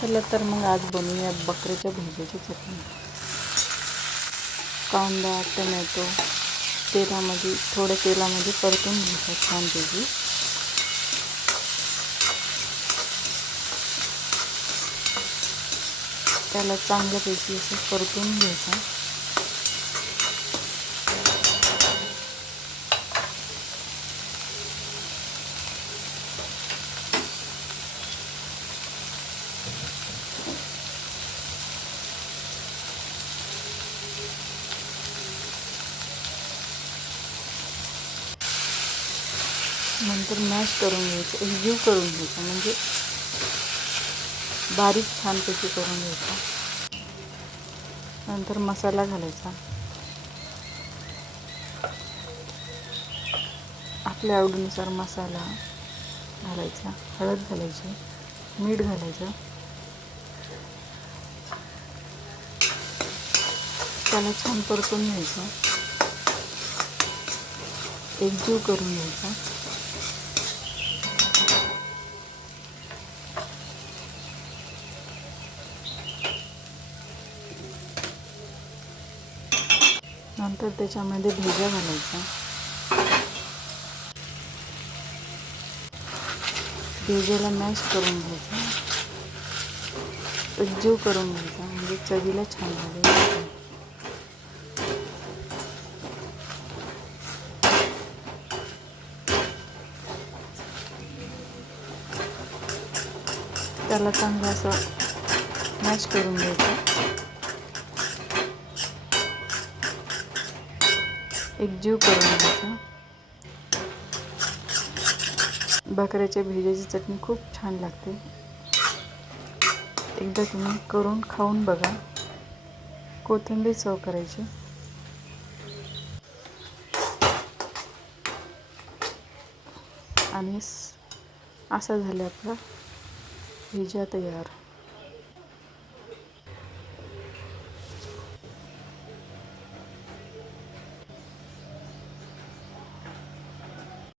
चला तर मग आज बनवूया बकऱ्याच्या भेंडीची चटणी. कांदा टोमॅटो थोड्या तेलामध्ये परतून घ्यायचा छानपैकी. त्याला चांगल्यापैकी असं परतून घ्यायचं. नंतर मॅश करून घ्यायचं, एकजीव करून घ्यायचं, म्हणजे बारीक छानपैकी करून घ्यायचा. नंतर मसाला घालायचा, आपल्या आवडीनुसार मसाला घालायचा, हळद घालायची, मीठ घालायचं. त्याला छान परतून घ्यायचं, एकजीव करून घ्यायचा. नंतर त्याच्यामध्ये भेंड्या घालायच्या, भेंड्याला मॅश करून घ्यायचा, एकजीव करून घ्यायचा, म्हणजे चवीला छान लागेल. त्याला चांगलं असं मॅश करून घ्यायचं, एकजीव करून घ्यायचा. बकऱ्याच्या भेंडीची चटणी खूप छान लागते. एकदा तुम्ही करून खाऊन बघा. कोथिंबीर सर्व करायची. आणि असं झालं आपला भेंड्या तयार.